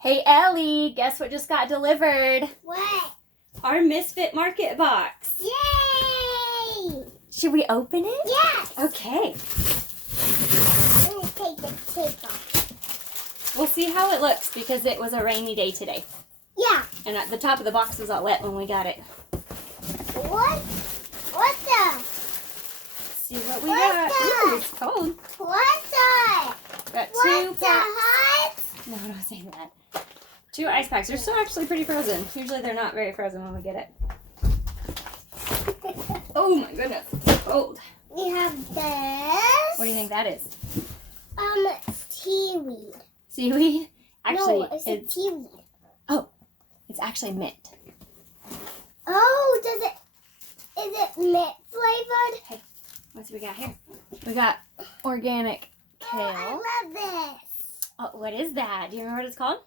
Hey Ellie, guess what just got delivered? What? Our Misfit Market box. Yay! Should we open it? Yes! Okay. I'm going to take the tape off. We'll see how it looks because it was a rainy day today. Yeah. And at the top of the box was all wet when we got it. What? What the? Let's see what we What's got. that? Ooh, it's cold. What the? Got What two the packs. heck? No, don't say that. 2 ice packs. They're still actually pretty frozen. Usually they're not very frozen when we get it. Oh my goodness, it's cold. We have this. What do you think that is? Seaweed. Seaweed? Actually, No, it's a seaweed. it's actually mint. Oh, is it mint flavored? Hey, what's we got here? We got organic kale. Oh, I love this. Oh, what is that? Do you remember what it's called?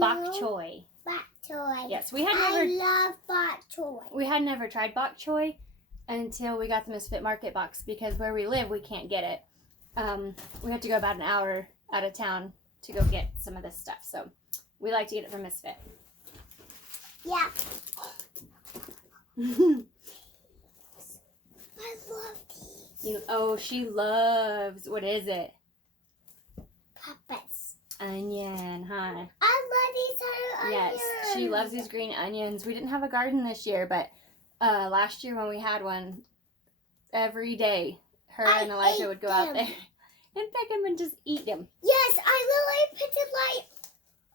Bok No. Choy. Bok Choy. Yes, we had I never love Bok Choy. tried Bok Choy until we got the Misfit Market box because where we live we can't get it. We have to go about an hour out of town to go get some of this stuff. So we like to get it from Misfit. Yeah. I love these. Oh, she loves, what is it? Puppets. Onion, huh? I love these onions. Yes, she loves these green onions. We didn't have a garden this year, but last year when we had one, every day her and Elijah would go out there and pick them and just eat them. Yes, I literally picked it like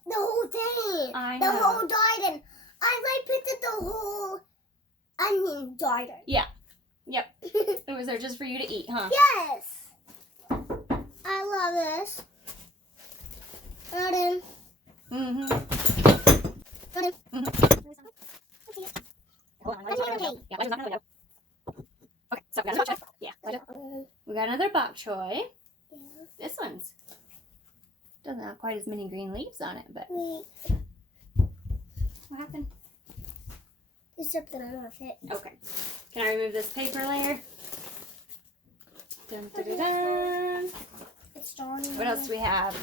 the whole thing. I The know. whole garden. I like picked it the whole onion garden. Yep. It was there just for you to eat, huh? Yes. I love this. Garden. Mm-hmm. Garden. Okay, so we got another bok choy. Yeah. We got another bok choy. This one's doesn't have quite as many green leaves on it, but Wait, what happened? there's something I want to fit. Okay. Can I remove this paper layer? Dun, dun, dun, dun. It's starting. What else do we have?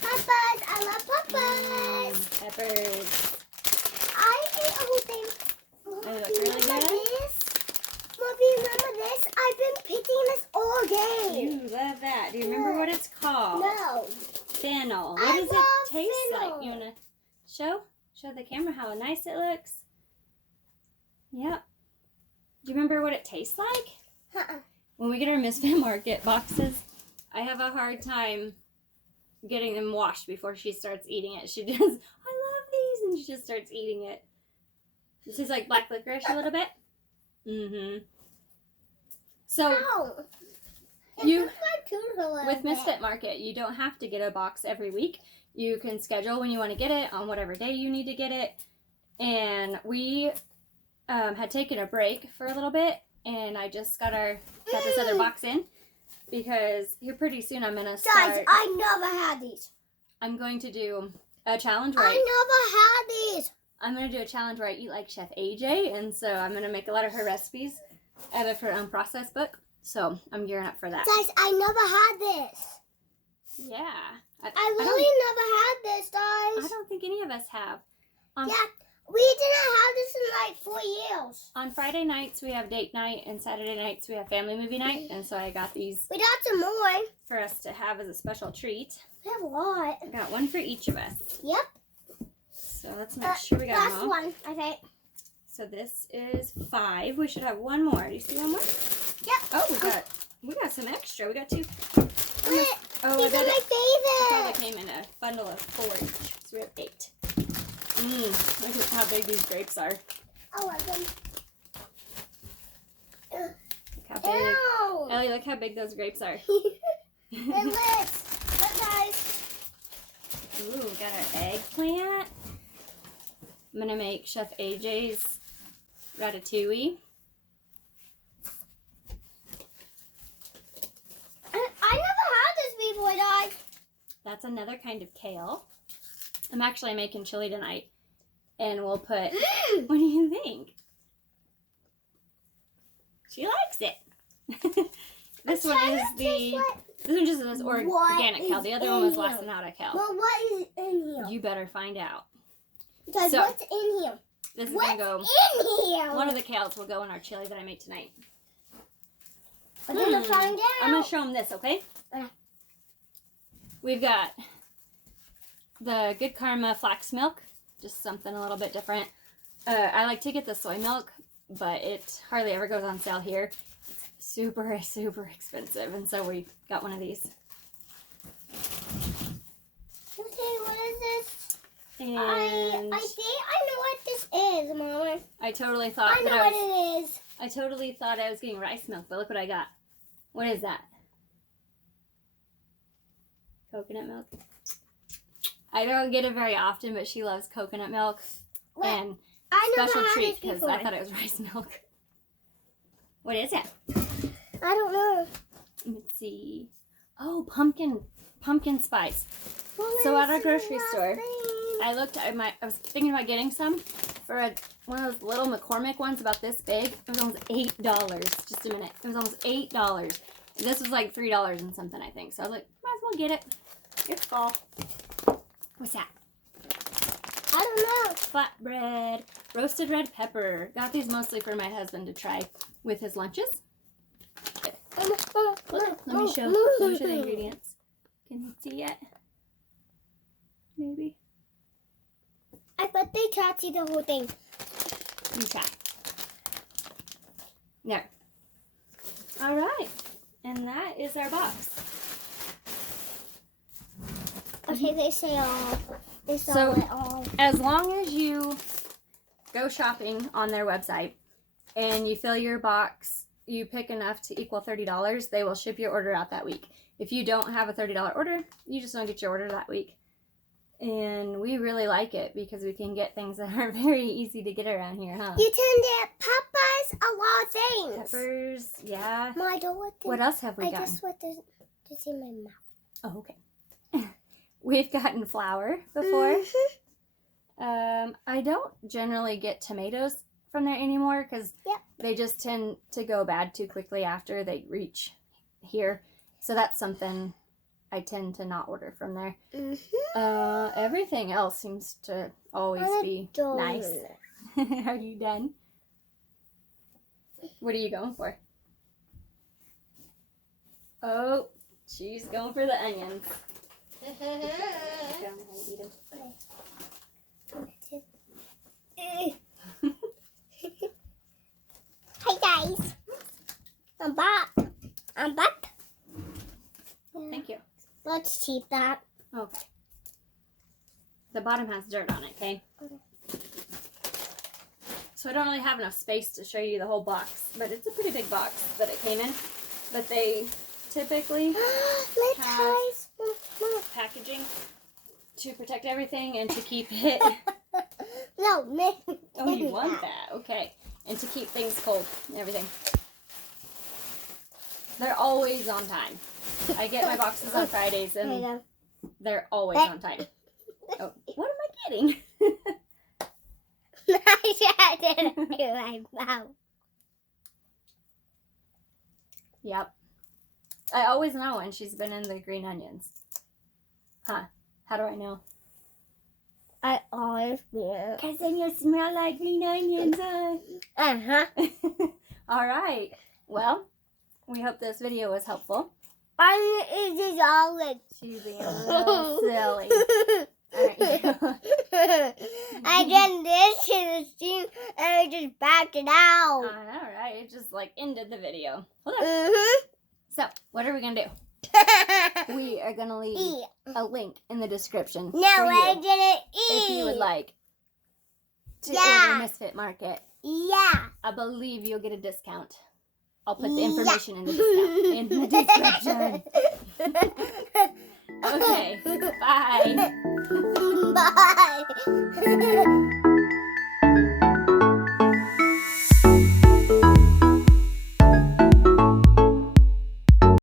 Peppers. I love peppers. Peppers. I ate a whole thing. They look really good. This? Mommy, remember this? I've been picking this all day. You love that. Do you remember what it's called? No. Fennel. I What does it love taste fennel. like? You wanna show the camera how nice it looks? Yep. Do you remember what it tastes like? Uh-uh. When we get our Misfit Market boxes, I have a hard time getting them washed before she starts eating it. She just, I love these, and she just starts eating it. It tastes like black licorice a little bit. Mm-hmm. So Ow. You- It my tooth a little with bit. Misfit Market, you don't have to get a box every week. You can schedule when you want to get it on whatever day you need to get it. And we had taken a break for a little bit, and I just got this other box in because here pretty soon I'm gonna start. Guys, I never had these. I'm going to do a challenge where I never had these. I'm going to do a challenge where I eat like Chef AJ, and so I'm going to make a lot of her recipes out of her process book. So I'm gearing up for that. Guys, I never had this. Yeah. I really never had this, I guys. don't think any of us have. Yeah, we didn't have this in like 4 years. On Friday nights we have date night, and Saturday nights we have family movie night, and so I got these We got some more. for us to have as a special treat. We have a lot. I got one for each of us. Yep. So let's make sure we got them Last all. one, I think. So this is 5. We should have one more. Do you see one more? Yep. Oh, we got some extra. We got 2. Wait, Oh, these are my I thought favorite. they came in a bundle of 4 each. So we have 8. Look at how big these grapes are. I love them. Look how big. Ew. Ellie, look how big those grapes are. They're lit. Look, guys. Ooh, we got our eggplant. I'm going to make Chef AJ's ratatouille. I never had this before, guys. That's another kind of kale. I'm actually making chili tonight. And we'll put... What do you think? She likes it. This one is the This one just says organic kale. The other one was lacinato kale. Well, what is in here? You better find out. Guys, So, what's in here? This is What's going to go, in here? one of the kales will go in our chili that I made tonight. We're gonna find out. I'm going to show them this, okay? Okay. We've got the Good Karma flax milk, just something a little bit different. I like to get the soy milk, but it hardly ever goes on sale here. It's super, super expensive, and so we got one of these. Okay, what is this? And I think I know what this is, Mama. I totally thought I know what it is. I totally thought I was getting rice milk, but look what I got. What is that? Coconut milk. I don't get it very often, but she loves coconut milk. What? And I know special how treat it is because before. I thought it was rice milk. What is it? I don't know. Let's see. Oh, pumpkin spice. Well, So at our it's grocery store, nothing. I was thinking about getting some for one of those little McCormick ones about this big. It was almost $8. Just a minute. It was almost $8. And this was like $3 and something, I think. So I was like, might as well get it. It's fall. What's that? I don't know. Flatbread, roasted red pepper. Got these mostly for my husband to try with his lunches. Look, let me show the ingredients. Can you see it? Maybe. I bet they can't see the whole thing. You try. There. All right. And that is our box. Okay, they say all. They So- sell it all. As long as you go shopping on their website and you fill your box, you pick enough to equal $30, they will ship your order out that week. If you don't have a $30 order, you just don't get your order that week. And we really like it because we can get things that are very easy to get around here, huh? You can get Popeyes, a lot of things. Peppers, yeah. My daughter. What else have we I gotten? just want to see my mouth. Oh, okay. We've gotten flour before. I don't generally get tomatoes from there anymore because they just tend to go bad too quickly after they reach here. So that's something I tend to not order from there. Everything else seems to always be nice. Are you done? What are you going for? Oh, she's going for the onions. Go ahead and eat 'em. Hi guys, I'm back. Thank you. Let's keep that. Okay. The bottom has dirt on it, okay? Okay. So I don't really have enough space to show you the whole box, but it's a pretty big box that it came in. But they typically Let's have try. packaging to protect everything and to keep it... No, Miss. Oh, you want that? Okay. And to keep things cold and everything. They're always on time. I get my boxes on Fridays and they're always on time. Oh, what am I getting? I didn't do my mouth. Yep. I always know when she's been in the green onions. Huh. How do I know? I always do. Because then you smell like green onions. Uh-huh. All right. Well, we hope this video was helpful. I'm eating all it. She's being a little silly. All right. I did this to the steam and I just backed it out. All right. It just like ended the video. Hold on. Mm-hmm. So, what are we going to do? We are going to leave Eat. a link in the description No, for I you didn't eat. if you would like to Yeah. order Misfit Market. Yeah. I believe you'll get a discount. I'll put the information in the description. Okay. Bye. Bye.